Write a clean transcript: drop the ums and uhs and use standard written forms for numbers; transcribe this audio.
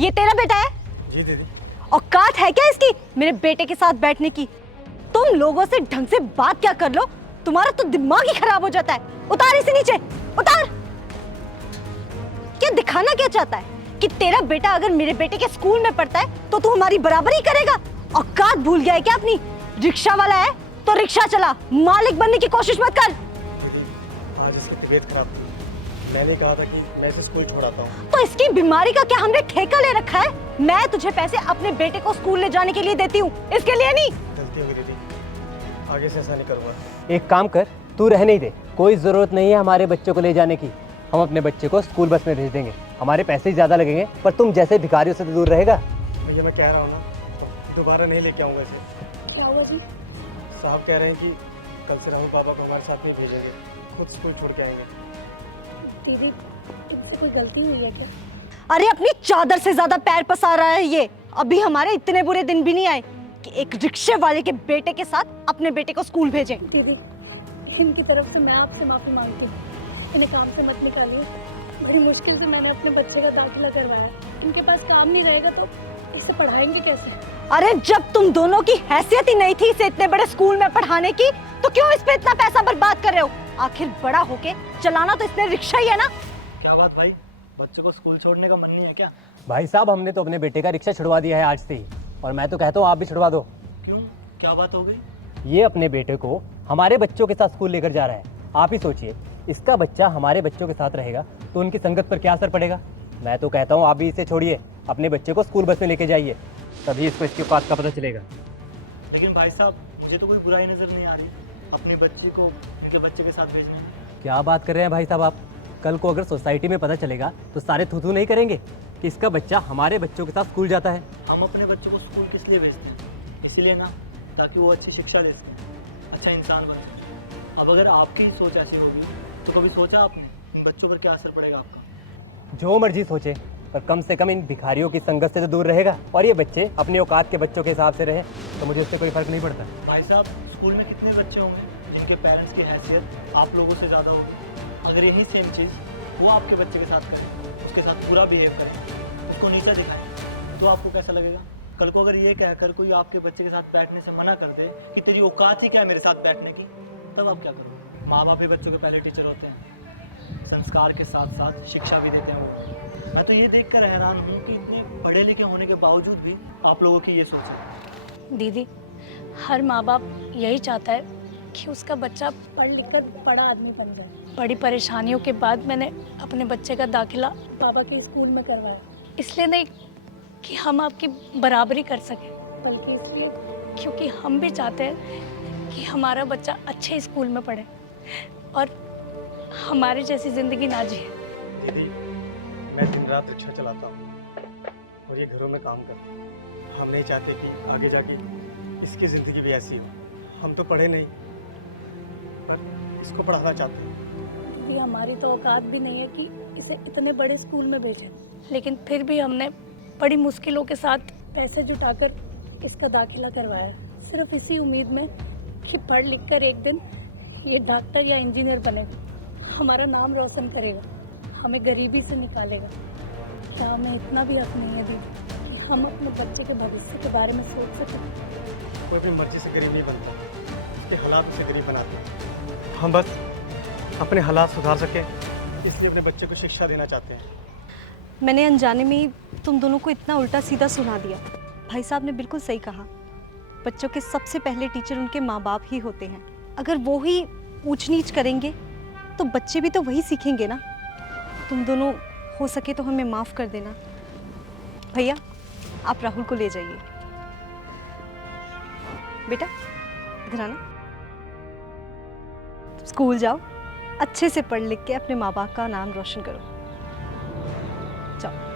ये तेरा बेटा है? जी दीदी। औकात है क्या इसकी मेरे बेटे के साथ बैठने की? तुम लोगों से ढंग से बात क्या कर लो, तुम्हारा तो दिमाग ही खराब हो जाता है। उतार इसे नीचे, उतार। क्या दिखाना क्या चाहता है कि तेरा बेटा अगर मेरे बेटे के स्कूल में पढ़ता है तो तू हमारी बराबरी करेगा? औकात भूल गया है क्या अपनी? रिक्शा वाला है तो रिक्शा चला, मालिक बनने की कोशिश मत कर। आज इसकी तबीयत खराब थी, मैंने कहा था कि मैं इसे स्कूल छोड़ाता हूँ। तो इसकी बीमारी का क्या हमने ठेका ले रखा है? मैं तुझे पैसे अपने बेटे को स्कूल ले जाने के लिए देती हूँ, इसके लिए नहीं। गलती होगी दीदी, आगे से ऐसा नहीं करूँगा। एक काम कर, तू रहने ही दे, कोई ज़रूरत नहीं है हमारे बच्चों को ले जाने की। हम अपने बच्चे को स्कूल बस में भेज देंगे, हमारे पैसे ज़्यादा लगेंगे, पर तुम जैसे भिखारियों से तो दूर रहेगा। भैया मैं कह रहा हूँ ना, दोबारा नहीं लेके आऊँगा इसे। क्या हुआ जी? साहब कह रहे हैं कि कल से राहुल पापा को हमारे साथ नहीं भेजेंगे, खुद स्कूल छोड़ के आएंगे। दीदी, इनसे कोई गलती हुई है क्या? अरे अपनी चादर से ज्यादा पैर पसार रहा है ये। अभी हमारे इतने बुरे दिन भी नहीं आए कि एक रिक्शे वाले के बेटे के साथ अपने बेटे को स्कूल भेजें। दीदी, इनकी तरफ से मैं आपसे माफ़ी मांगती हूँ, इन्हें काम से मत निकालिए। बड़ी मुश्किल से मैंने अपने बच्चे का दाखिला करवाया, इनके पास काम नहीं रहेगा तो इसे पढ़ाएंगे कैसे? अरे जब तुम दोनों की हैसियत ही नहीं थी इसे इतने बड़े स्कूल में पढ़ाने की, तो क्यों इस पे इतना पैसा बर्बाद कर रहे हो? आखिर बड़ा होके चलाना तो इसने रिक्शा ही है ना। क्या बात भाई, बच्चे को स्कूल छोड़ने का मन नहीं है क्या? भाई साहब, हमने तो अपने बेटे का रिक्शा छुड़वा दिया है आज से ही, और मैं तो कहता हूँ आप भी छुड़वा दो। क्यों, क्या बात हो गई? ये अपने बेटे को हमारे बच्चों के साथ स्कूल लेकर जा रहा है। आप ही सोचिए, इसका बच्चा हमारे बच्चों के साथ रहेगा तो उनकी संगत पर क्या असर पड़ेगा। मैं तो कहता हूँ आप भी इसे छोड़िए, अपने बच्चे को स्कूल बस में लेके जाइए, तभी इसको इसकी औकात का पता चलेगा। लेकिन भाई साहब, मुझे तो कोई बुराई नज़र नहीं आ रही अपने बच्चे को इनके बच्चे के साथ भेजने में। क्या बात कर रहे हैं भाई साहब आप? कल को अगर सोसाइटी में पता चलेगा तो सारे थू नहीं करेंगे कि इसका बच्चा हमारे बच्चों के साथ स्कूल जाता है। हम अपने बच्चों को स्कूल किस लिए भेजते हैं? इसीलिए ना, ताकि वो अच्छी शिक्षा ले सकें, अच्छा इंसान बने। अब अगर आपकी सोच ऐसी होगी तो कभी सोचा आपने इन बच्चों पर क्या असर पड़ेगा आपका? जो मर्जी सोचे, पर कम से कम इन भिखारियों की संगत से तो दूर रहेगा, और ये बच्चे अपनी औकात के बच्चों के हिसाब से रहे तो मुझे उससे कोई फर्क नहीं पड़ता। भाई साहब, स्कूल में कितने बच्चे होंगे जिनके पेरेंट्स की हैसियत आप लोगों से ज़्यादा होगी? अगर यही सेम चीज़ वो आपके बच्चे के साथ करें, उसके साथ पूरा बिहेव करें, उसको नीचा दिखाएं, तो आपको कैसा लगेगा? कल को अगर ये कहकर कोई आपके बच्चे के साथ बैठने से मना कर दे कि तेरी औकात ही क्या है मेरे साथ बैठने की, तब आप क्या करोगे? माँ बाप भी बच्चों के पहले टीचर होते हैं, संस्कार के साथ साथ शिक्षा भी देते हैं वो। मैं तो ये देख कर हैरान हूँ कि इतने पढ़े लिखे होने के बावजूद भी आप लोगों की ये सोच है। दीदी, हर माँ बाप यही चाहता है कि उसका बच्चा पढ़ लिख कर बड़ा आदमी बन जाए। बड़ी परेशानियों के बाद मैंने अपने बच्चे का दाखिला बाबा के स्कूल में करवाया, इसलिए नहीं कि हम आपकी बराबरी कर सकें, बल्कि इसलिए क्योंकि हम भी चाहते हैं कि हमारा बच्चा अच्छे स्कूल में पढ़े और हमारी जैसी ज़िंदगी ना जिए। दीदी, मैं दिन रात रिक्शा चलाता हूँ और ये घरों में काम करता हूँ। हम नहीं चाहते कि आगे जाके इसकी ज़िंदगी भी ऐसी हो। हम तो पढ़े नहीं, पर इसको पढ़ाना चाहते हैं। ये हमारी तो औकात भी नहीं है कि इसे इतने बड़े स्कूल में भेजें, लेकिन फिर भी हमने बड़ी मुश्किलों के साथ पैसे जुटाकर इसका दाखिला करवाया, सिर्फ इसी उम्मीद में कि पढ़ लिख कर एक दिन ये डॉक्टर या इंजीनियर बनेगा, हमारा नाम रोशन करेगा, हमें गरीबी से निकालेगा। क्या हमें इतना भी हक नहीं है दीदी कि हम अपने बच्चे के भविष्य के बारे में सोच सकें? कोई भी मर्जी से गरीब नहीं बनता, उसके हालात उसे गरीब बनाते हैं। हम बस अपने हालात सुधार सकें, इसलिए अपने बच्चे को शिक्षा देना चाहते हैं। मैंने अनजाने में ही तुम दोनों को इतना उल्टा सीधा सुना दिया। भाई साहब ने बिल्कुल सही कहा, बच्चों के सबसे पहले टीचर उनके माँ बाप ही होते हैं। अगर वो ही ऊंच नीच करेंगे तो बच्चे भी तो वही सीखेंगे ना। तुम दोनों हो सके तो हमें माफ़ कर देना। भैया, आप राहुल को ले जाइए। बेटा इधर आना, स्कूल जाओ, अच्छे से पढ़ लिख के अपने माँ बाप का नाम रोशन करो। जाओ।